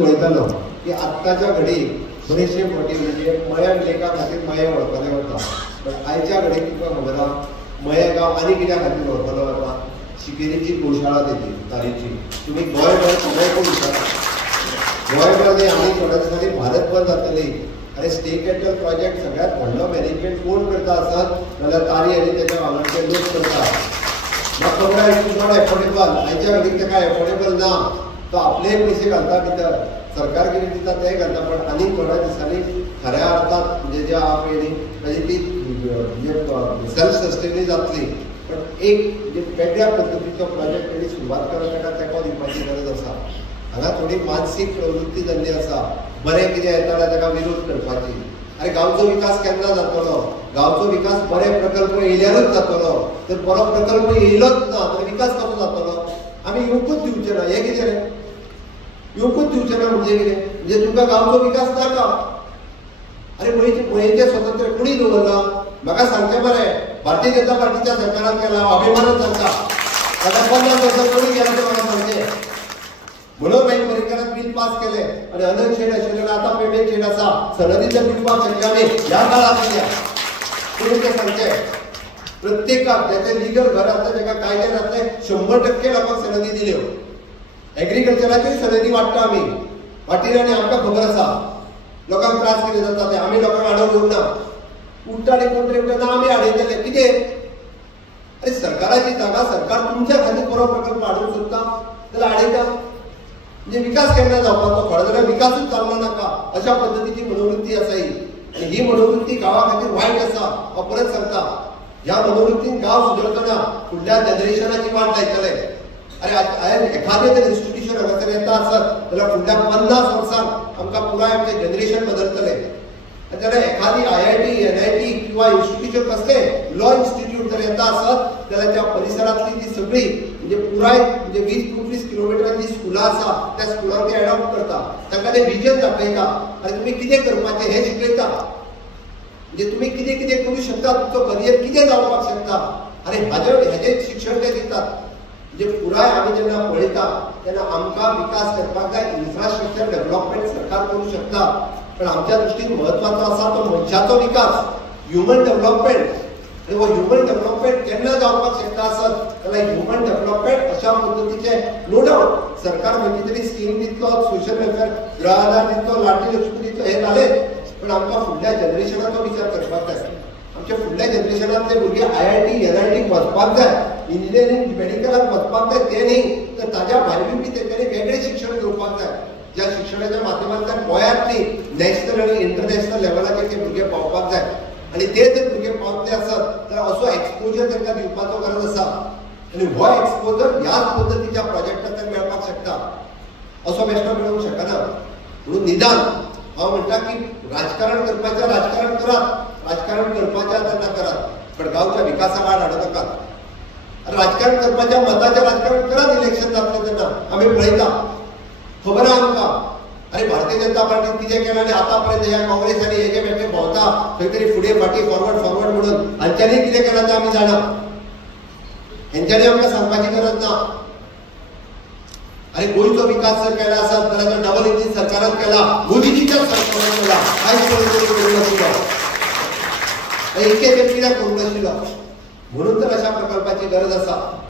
वयतालो की आत्ताच्या घडी बरेचशे फावटी म्हणजे मळ्यान लेखा खातीर मये वळखले वता, पण आयच्या घडीक तुका खबर आहा मये गांव आनी कित्या खातीर वळखलो वता? शिकेरीची गोशाळा तेजी तारीची तुमी गोंयभर सगळ्याक विचारा, गोंयभर न्ही आनी थोड्या दिसांनी भारतभर जातली. अरे स्टेक कॅपिटल प्रोजेक्ट सगळ्यात व्हडलो मॅनेजमेंट कोण करता आसत जाल्यार तारी आनी तेच्या वांगडचे लोक करतात. म्हाका खबर आहा इट इज नॉट एफोर्डेबल. आयच्या घडीक ताका एफोर्डेबल ना, तो आपले पयशे घालता भितर, सरकार कितें दिता ते घालता, पण आनी थोड्या दिसांनी खऱ्या अर्थात म्हणजे जे आप येणी म्हणजे ती म्हणजे सेल्फ सस्टेनी जातली. पण एक म्हणजे वेगळ्या पद्दतीचो प्रोजेक्ट तेणी सुरवात करप ताका तेंको दिवपाची गरज आसा. हांगा थोडी मानसीक प्रवृत्ती जाल्ली आसा, बरें कितें येता जाल्यार ताका विरोध करपाची. अरे गांवचो विकास केन्ना जातलो? गांवचो विकास बरे प्रकल्प येयल्यारूच जातलो. जर बरो प्रकल्प येयलोच ना जाल्यार विकास कसो जातलो? आमी येवकूच दिवचे ना. हें कितें रे? येवकूच दिवचे ना म्हणजे कितें? म्हणजे तुमकां गांवचो विकास नाका. अरे मयेचें स्वतंत्र कोणी दवरला? म्हाका सांगचें बरें, भारतीय जनता पार्टीच्या सरकारान केला, अभिमानच सांगता. ताका 50 वर्सां कोणी केला तें म्हाका सांगचें. म्हणून मागीर पर्रीकरान बील पास केलें आनी अनंत शेड आशिल्लें आतां पेमेंट शेड आसा. सनदीचें दिवपाक शकले आमी ह्या काळांत केल्या. कोणी तें सांगचें. प्रत्येकाक ज्याचें लिगल घर आसता ताका कायद्यान आसले 100% लोकांक सनदी दिल्यो. एग्रीकल्चराची सनदी वाडटा आमी वाटिल्यो आनी आमकां खबर आसा लोकांक त्रास कितें जाता ते. आमी लोकांक आडोवन उरना. उरता आनी कोण तरी म्हणटा आमी आडयतले कितें? अरे सरकाराची जागा सरकार तुमच्या खातीर बरो प्रकल्प हाडूंक सोदता जाल्यार आडयता. म्हणजे विकास केन्ना जावपाचो? थोडे जाल्यार विकासूच जावना नाका अशा पद्दतीची मनोवृत्ती आसा ही. आनी ही मनोवृत्ती गांवा खातीर वायट आसा. हांव परत सांगता, ह्या मनोवृत्तीन गांव सुदरतना फुडल्या जनरेशनाची वाट लायतले. अरे एखादें जर इन्स्टिट्यूशन हांगासर येता आसत जाल्यार फुडल्या 50 वर्सांक आमकां पुराय आमचें जनरेशन बदलतलें. जाल्यार एखादी IIT, NIT किंवा इन्स्टिट्यूशन कसलें लॉ इन्स्टिट्यूट जर येता आसत जाल्यार त्या परिसरांतली ती सगळी म्हणजे पुराय म्हणजे 20-25 किलोमिटरांची स्कुलां आसा त्या स्कुलांक ते एडॉप्ट करता. तांकां ते विजन दाखयता. अरे तुमी कितें करपाचें हें शिकयता. म्हणजे तुमी कितें कितें करूं शकता, तुमचो करियर कितें जावपाक शकता. अरे हेजें शिक्षण ते दितात. म्हणजे पुराय आमी जेन्ना पळयता तेन्ना आमकां विकास करपाक जाय. इन्फ्रास्ट्रक्चर डेव्हलपमेंट सरकार करूं शकता, पण आमच्या दृश्टीन महत्वाचो आसा तो मनशाचो विकास, ह्युमन डेव्हलपमेंट. आनी हो ह्युमन डेव्हलपमेंट केन्ना जावपाक शकता आसत जाल्यार ह्युमन डेव्हलपमेंट अशा पद्दतीचे नो डावट सरकार खंयची तरी स्कीम दितलो, सोशल वेलफेअर गृह आधार दितलो, लाडकी लक्ष्मी दितलो, हे जाले. पण आमकां फुडल्या जनरेशनाचो विचार करपाक जाय. आमच्या फुडल्या जनरेशनांतले भुरगे IIT, NIT वचपाक जाय, इंजिनियरींग मेडिकलाक वचपाक जाय ते न्ही, तर ताज्या भायर बी तेंच्यांनी वेगळें शिक्षण घेवपाक जाय. ज्या शिक्षणाच्या माध्यमांतल्यान गोंयांतली नॅशनल आनी इंटरनॅशनल लेवलाचेर ते भुरगे पावपाक जाय. आनी ते जर भुरगे पावतले आसत जाल्यार असो एक्सपोजर तांकां दिवपाचो गरज आसा. आनी हो एक्सपोजर ह्याच पद्दतीच्या प्रोजेक्टांतल्यान मेळपाक शकता. असो बेश्टो मेळूंक शकना. म्हणून निदान हांव म्हणटा की राजकारण करपाचें राजकारण करात, राजकारण करपाचें तेन्ना करात, पण गांवच्या विकासा वाट हाडूं नाकात. राजकारण करपाच्या मताचें राजकारण करात. इलेक्शन जातलें तेन्ना आमी पळयता, खबर आहा आमकां. अरे भारतीय जनता पार्टीन कितें केलां आनी आतां पर्यंत ह्या काँग्रेस आनी हेजे बेटे भोंवता खंय तरी फुडें फाटीं फॉरवर्ड म्हणून. हांच्यांनी कितें केलां तें आमी जाणा. हेंच्यांनी आमकां सांगपाची गरज ना. अरे गोंयचो विकास जर केला आसत जाल्यार तो डबल इंजीन सरकारान केला, मोदीजीच्या सरकारान केला. कांयच करूंक नाशिल्लो. एक कित्याक करूंक नाशिल्लो. म्हणून तर अशा प्रकल्पाची गरज आसा.